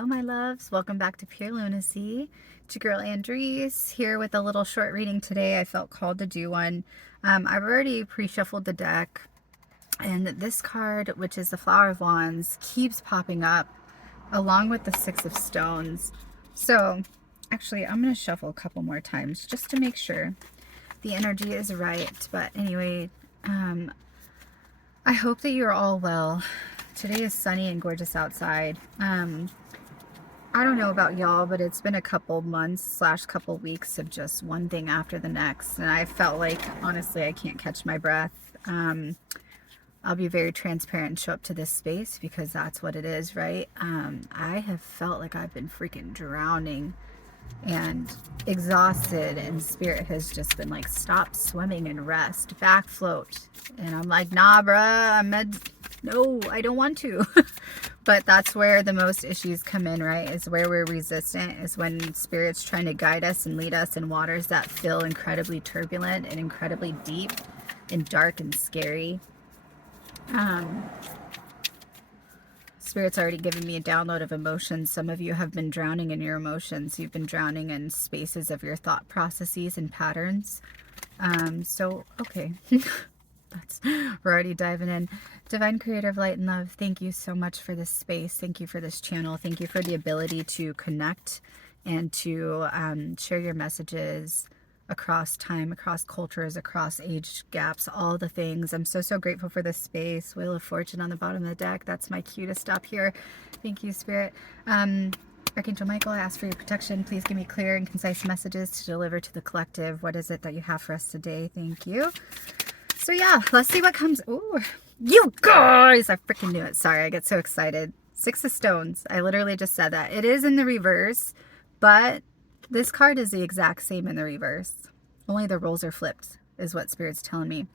Hello, my loves. Welcome back to Pure Lunacy. It's your girl Andreece here with a little short reading today. I felt called to do one. I've already pre-shuffled the deck, and this card, which is the Flower of Wands, keeps popping up along with the Six of Stones. So, actually, I'm going to shuffle a couple more times just to make sure the energy is right. But anyway, I hope that you're all well. Today is sunny and gorgeous outside. I don't know about y'all, but it's been a couple months / couple weeks of just one thing after the next. And I felt like, honestly, I can't catch my breath. I'll be very transparent and show up to this space because that's what it is, right? I have felt like I've been freaking drowning and exhausted, and spirit has just been like, stop swimming and rest, back float. And I'm like, nah, bruh, no, I don't want to. But that's where the most issues come in, right? Is where we're resistant, is when spirit's trying to guide us and lead us in waters that feel incredibly turbulent and incredibly deep and dark and scary. Spirit's already given me a download of emotions. Some of you have been drowning in your emotions. You've been drowning in spaces of your thought processes and patterns. Okay. We're already diving in. Divine Creator of Light and Love, thank you so much for this space. Thank you for this channel. Thank you for the ability to connect and to share your messages across time, across cultures, across age gaps, all the things. I'm so grateful for this space. Wheel of Fortune on the bottom of the deck. That's my cue to stop here. Thank you, Spirit. Archangel Michael, I ask for your protection. Please give me clear and concise messages to deliver to the collective. What is it that you have for us today? Thank you. So yeah, let's see what comes. Ooh, you guys! I freaking knew it. Sorry, I get so excited. Six of Stones. I literally just said that. It is in the reverse, but this card is the exact same in the reverse. Only the roles are flipped, is what Spirit's telling me.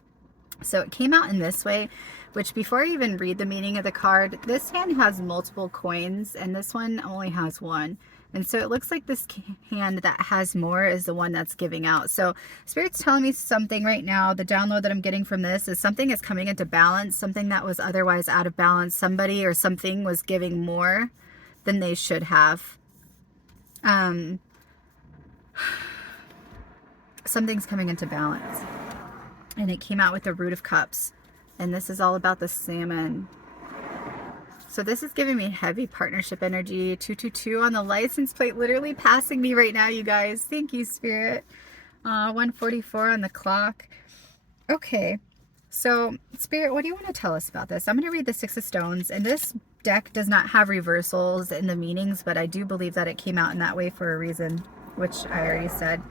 So it came out in this way, which before I even read the meaning of the card, this hand has multiple coins, and this one only has one. And so it looks like this hand that has more is the one that's giving out. So Spirit's telling me something right now. The download that I'm getting from this is something is coming into balance, something that was otherwise out of balance. Somebody or something was giving more than they should have. Something's coming into balance. And it came out with the Root of Cups. And this is all about the salmon. So this is giving me heavy partnership energy. 222 on the license plate, literally passing me right now, you guys. Thank you, Spirit. 144 on the clock. Okay. So, Spirit, what do you want to tell us about this? I'm going to read the Six of Stones. And this deck does not have reversals in the meanings, but I do believe that it came out in that way for a reason, which I already said.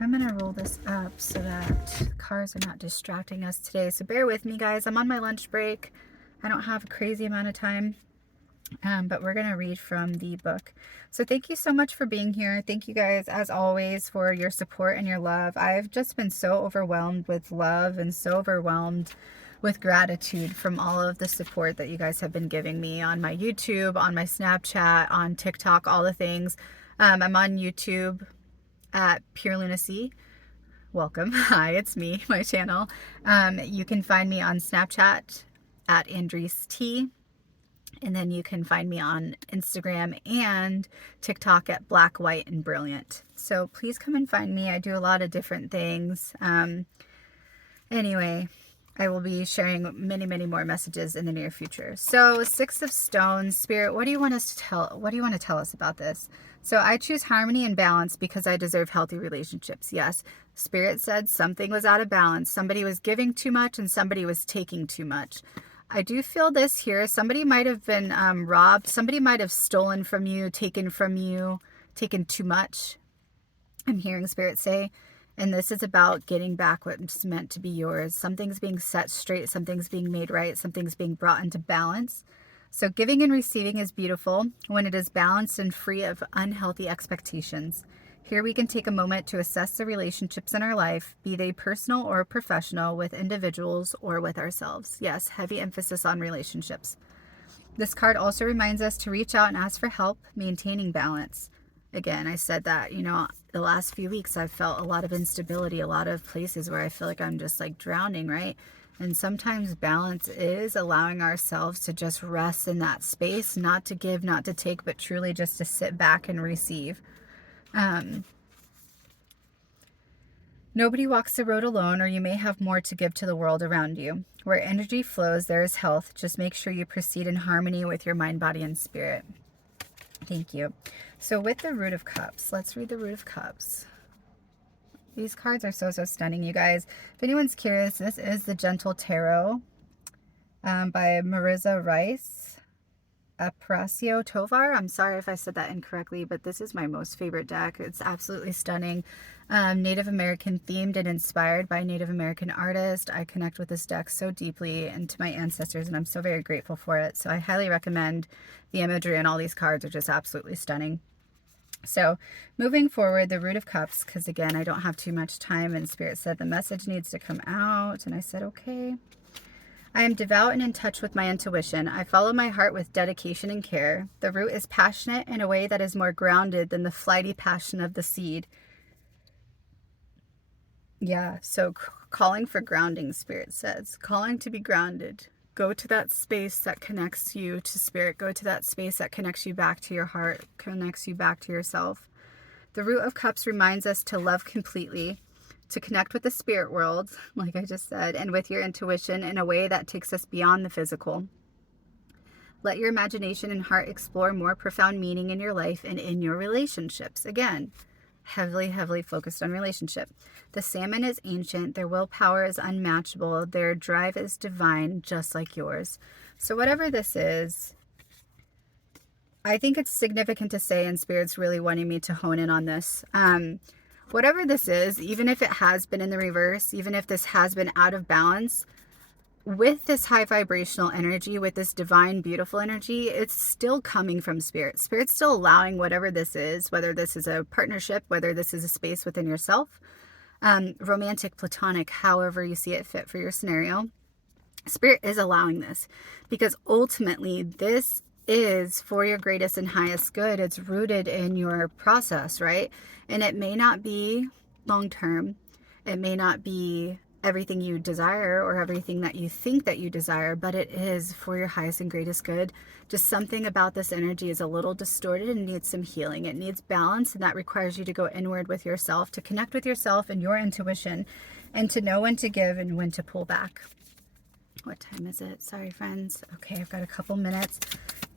I'm going to roll this up so that cars are not distracting us today. So bear with me, guys. I'm on my lunch break. I don't have a crazy amount of time, but we're going to read from the book. So thank you so much for being here. Thank you guys, as always, for your support and your love. I've just been so overwhelmed with love and so overwhelmed with gratitude from all of the support that you guys have been giving me on my YouTube, on my Snapchat, on TikTok, all the things. I'm on YouTube at Pure Lunacy. Welcome. Hi, it's me, my channel. You can find me on Snapchat at Andreece T, and then you can find me on Instagram and TikTok at Black, White, and Brilliant. So please come and find me. I do a lot of different things. Anyway, I will be sharing many more messages in the near future. So Six of Stones, Spirit, what do you want us to tell? What do you want to tell us about this? So I choose harmony and balance because I deserve healthy relationships. Yes, Spirit said something was out of balance. Somebody was giving too much and somebody was taking too much. I do feel this here. Somebody might have been robbed. Somebody might have stolen from you, taken too much. I'm hearing Spirit say, and this is about getting back what's meant to be yours. Something's being set straight. Something's being made right. Something's being brought into balance. So giving and receiving is beautiful when it is balanced and free of unhealthy expectations. Here we can take a moment to assess the relationships in our life, be they personal or professional, with individuals or with ourselves. Yes, heavy emphasis on relationships. This card also reminds us to reach out and ask for help, maintaining balance. Again, I said that, the last few weeks I've felt a lot of instability, a lot of places where I feel like I'm just like drowning, right? And sometimes balance is allowing ourselves to just rest in that space, not to give, not to take, but truly just to sit back and receive. Nobody walks the road alone, or you may have more to give to the world around you. Where energy flows, there is health. Just make sure you proceed in harmony with your mind, body, and spirit. Thank you. So with the Root of Cups, let's read the Root of Cups. These cards are so stunning, you guys. If anyone's curious, this is the Gentle Tarot by Marissa Rice. Aparicio Tovar. I'm sorry if I said that incorrectly, but this is my most favorite deck. It's absolutely stunning. Native American themed and inspired by Native American artists. I connect with this deck so deeply and to my ancestors, and I'm so very grateful for it. So I highly recommend the imagery, and all these cards are just absolutely stunning. So moving forward, the Root of Cups, because again, I don't have too much time, and Spirit said the message needs to come out, and I said, okay. I am devout and in touch with my intuition. I follow my heart with dedication and care. The root is passionate in a way that is more grounded than the flighty passion of the seed. Yeah, so calling for grounding, Spirit says. Calling to be grounded. Go to that space that connects you to Spirit. Go to that space that connects you back to your heart, connects you back to yourself. The Root of Cups reminds us to love completely, to connect with the spirit world, like I just said, and with your intuition in a way that takes us beyond the physical. Let your imagination and heart explore more profound meaning in your life and in your relationships. Again, heavily focused on relationship. The salmon is ancient. Their willpower is unmatchable. Their drive is divine, just like yours. So whatever this is, I think it's significant to say, and Spirit's really wanting me to hone in on this. Whatever this is, even if it has been in the reverse, even if this has been out of balance, with this high vibrational energy, with this divine, beautiful energy, it's still coming from Spirit. Spirit's still allowing whatever this is, whether this is a partnership, whether this is a space within yourself, romantic, platonic, however you see it fit for your scenario. Spirit is allowing this because ultimately this is for your greatest and highest good. It's rooted in your process, right? And it may not be long term. It may not be everything you desire or everything that you think that you desire, but it is for your highest and greatest good. Just something about this energy is a little distorted and needs some healing. It needs balance, and that requires you to go inward with yourself, to connect with yourself and your intuition, and to know when to give and when to pull back. What time is it? Sorry, friends. Okay, I've got a couple minutes.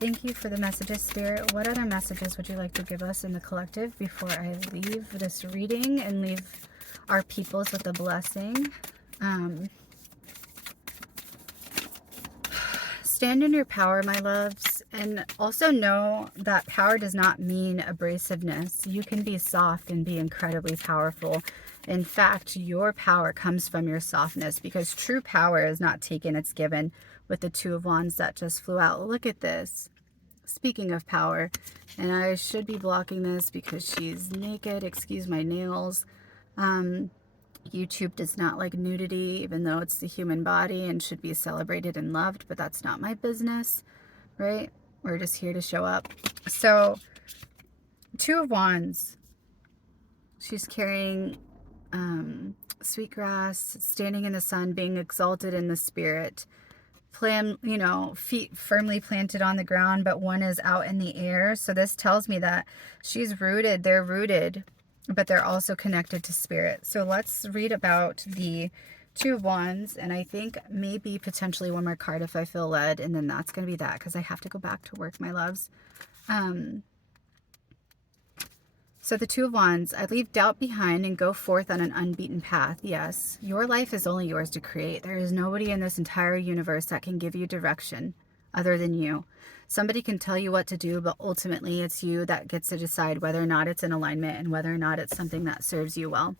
Thank you for the messages, Spirit. What other messages would you like to give us in the collective before I leave this reading and leave our peoples with a blessing? Stand in your power, my loves, and also know that power does not mean abrasiveness. You can be soft and be incredibly powerful. In fact, your power comes from your softness, because true power is not taken, it's given, with the Two of Wands that just flew out. Look at this. Speaking of power, and I should be blocking this because she's naked. Excuse my nails. YouTube does not like nudity, even though it's the human body and should be celebrated and loved, but that's not my business, right? We're just here to show up. So, Two of Wands. She's carrying sweetgrass, standing in the sun, being exalted in the spirit. Feet firmly planted on the ground, but one is out in the air. So this tells me that she's rooted, they're rooted, but they're also connected to Spirit. So let's read about the Two of Wands, and I think maybe potentially one more card if I feel led, and then that's going to be that, because I have to go back to work, my loves. So the Two of Wands, I leave doubt behind and go forth on an unbeaten path. Yes, your life is only yours to create. There is nobody in this entire universe that can give you direction other than you. Somebody can tell you what to do, but ultimately it's you that gets to decide whether or not it's in alignment and whether or not it's something that serves you well.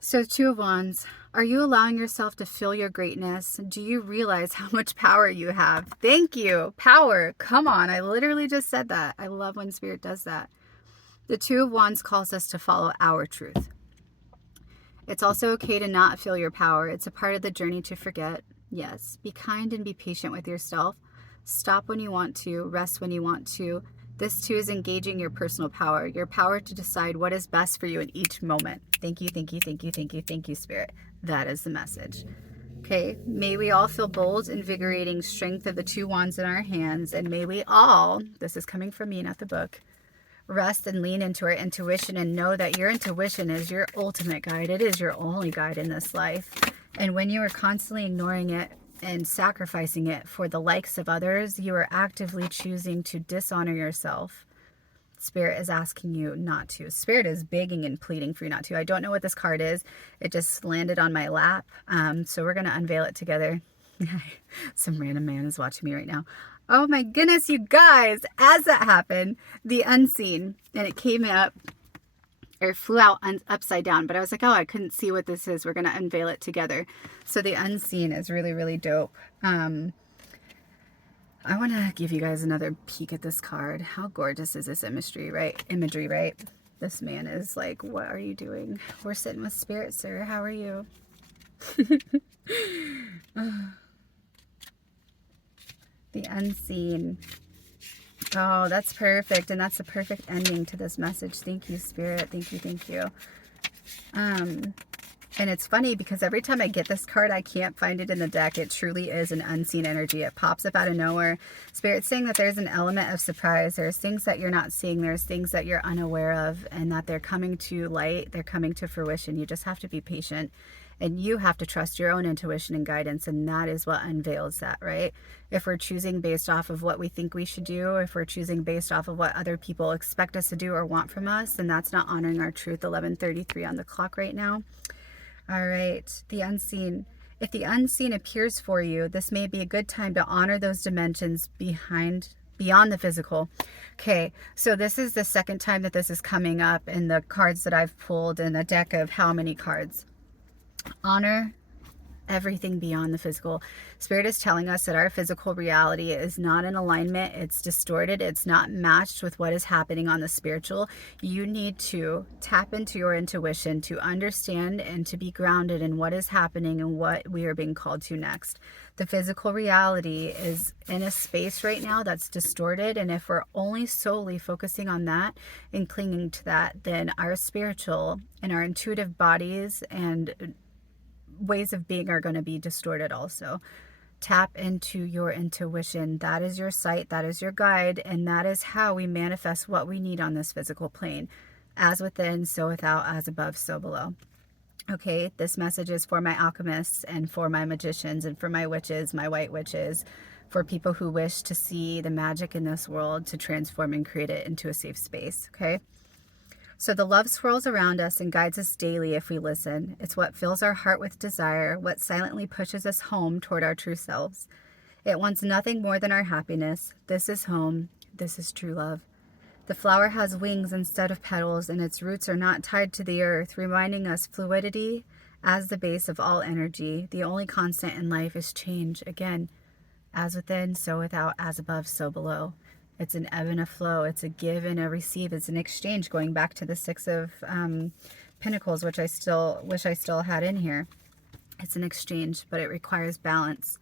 So Two of Wands, are you allowing yourself to feel your greatness? Do you realize how much power you have? Thank you. Power. Come on. I literally just said that. I love when Spirit does that. The Two of Wands calls us to follow our truth. It's also okay to not feel your power. It's a part of the journey to forget. Yes. Be kind and be patient with yourself. Stop when you want to. Rest when you want to. This too is engaging your personal power, your power to decide what is best for you in each moment. Thank you, thank you, thank you, thank you, thank you, Spirit. That is the message. Okay, may we all feel bold, invigorating strength of the two wands in our hands, and may we all, this is coming from me, not the book, rest and lean into our intuition and know that your intuition is your ultimate guide. It is your only guide in this life. And when you are constantly ignoring it and sacrificing it for the likes of others, you are actively choosing to dishonor yourself. Spirit is asking you not to. Spirit is begging and pleading for you not to. I don't know what this card is. It just landed on my lap. So we're going to unveil it together. Some random man is watching me right now. Oh my goodness, you guys. As that happened, the unseen, and it came up, or flew out upside down. But I was like, oh, I couldn't see what this is. We're going to unveil it together. So the unseen is really, really dope. I want to give you guys another peek at this card. How gorgeous is this imagery, right? This man is like, what are you doing? We're sitting with Spirit, sir. How are you? The unseen. Oh, that's perfect. And that's the perfect ending to this message. Thank you, Spirit. Thank you, thank you. And it's funny because every time I get this card, I can't find it in the deck. It truly is an unseen energy. It pops up out of nowhere. Spirit's saying that there's an element of surprise. There's things that you're not seeing. There's things that you're unaware of, and that they're coming to light. They're coming to fruition. You just have to be patient, and you have to trust your own intuition and guidance, and that is what unveils that, right? If we're choosing based off of what we think we should do, if we're choosing based off of what other people expect us to do or want from us, then that's not honoring our truth. 11:33 on the clock right now. All right, the unseen. If the unseen appears for you, this may be a good time to honor those dimensions beyond the physical. Okay, so this is the second time that this is coming up in the cards that I've pulled in a deck of how many cards? Honor everything beyond the physical. Spirit is telling us that our physical reality is not in alignment. It's distorted. It's not matched with what is happening on the spiritual. You need to tap into your intuition to understand and to be grounded in what is happening and what we are being called to next. The physical reality is in a space right now that's distorted, and if we're only solely focusing on that and clinging to that, then our spiritual and our intuitive bodies and ways of being are going to be distorted also. Tap into your intuition. That is your sight, that is your guide, and that is how we manifest what we need on this physical plane. As within, so without, as above, so below. Okay, this message is for my alchemists and for my magicians and for my witches, my white witches, for people who wish to see the magic in this world to transform and create it into a safe space, okay? So the love swirls around us and guides us daily if we listen. It's what fills our heart with desire, what silently pushes us home toward our true selves. It wants nothing more than our happiness. This is home. This is true love. The flower has wings instead of petals, and its roots are not tied to the earth, reminding us fluidity as the base of all energy. The only constant in life is change. Again, as within, so without, as above, so below. It's an ebb and a flow. It's a give and a receive. It's an exchange, going back to the Six of Pentacles, which I still wish I still had in here. It's an exchange, but it requires balance.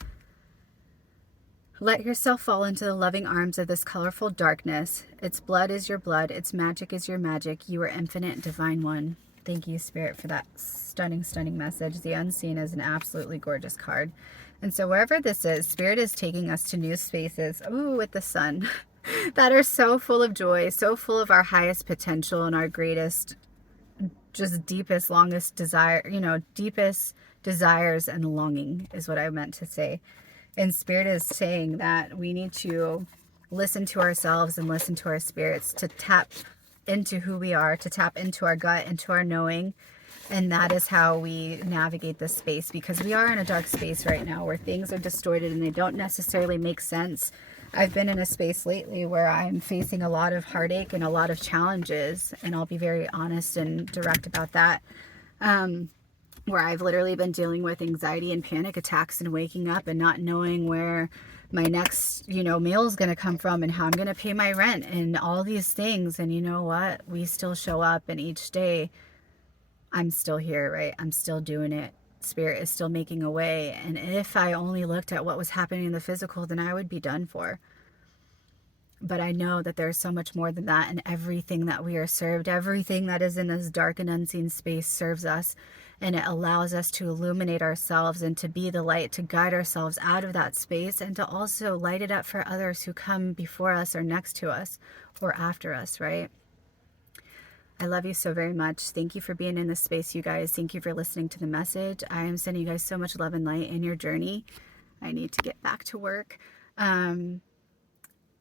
Let yourself fall into the loving arms of this colorful darkness. Its blood is your blood. Its magic is your magic. You are infinite, divine one. Thank you, Spirit, for that stunning, stunning message. The unseen is an absolutely gorgeous card. And so wherever this is, Spirit is taking us to new spaces. Ooh, with the sun. That are so full of joy, so full of our highest potential and our greatest, just deepest, longest desire, deepest desires and longing is what I meant to say. And Spirit is saying that we need to listen to ourselves and listen to our spirits, to tap into who we are, to tap into our gut, into our knowing. And that is how we navigate this space, because we are in a dark space right now where things are distorted and they don't necessarily make sense. I've been in a space lately where I'm facing a lot of heartache and a lot of challenges, and I'll be very honest and direct about that, where I've literally been dealing with anxiety and panic attacks and waking up and not knowing where my next, meal is going to come from and how I'm going to pay my rent and all these things. And you know what? We still show up, and each day I'm still here, right? I'm still doing it. Spirit is still making a way. And if I only looked at what was happening in the physical, then I would be done for. But I know that there's so much more than that, and everything that we are served, everything that is in this dark and unseen space serves us, and it allows us to illuminate ourselves and to be the light, to guide ourselves out of that space, and to also light it up for others who come before us or next to us or after us, right? I love you so very much. Thank you for being in this space, you guys. Thank you for listening to the message. I am sending you guys so much love and light in your journey. I need to get back to work.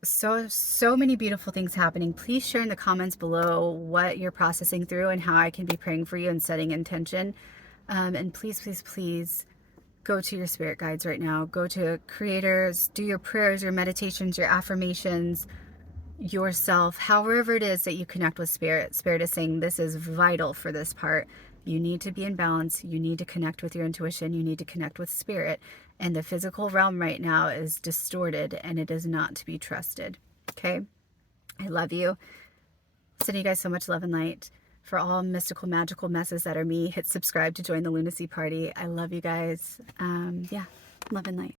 So many beautiful things happening. Please share in the comments below what you're processing through and how I can be praying for you and setting intention. And please, please, please go to your spirit guides right now. Go to creators, do your prayers, your meditations, your affirmations, yourself, however it is that you connect with spirit. Spirit is saying this is vital for this part. You need to be in balance. You need to connect with your intuition. You need to connect with spirit. And the physical realm right now is distorted and it is not to be trusted. Okay? I love you. Sending you guys so much love and light. For all mystical, magical messes that are me, hit subscribe to join the Lunacy party. I love you guys. Yeah, love and light.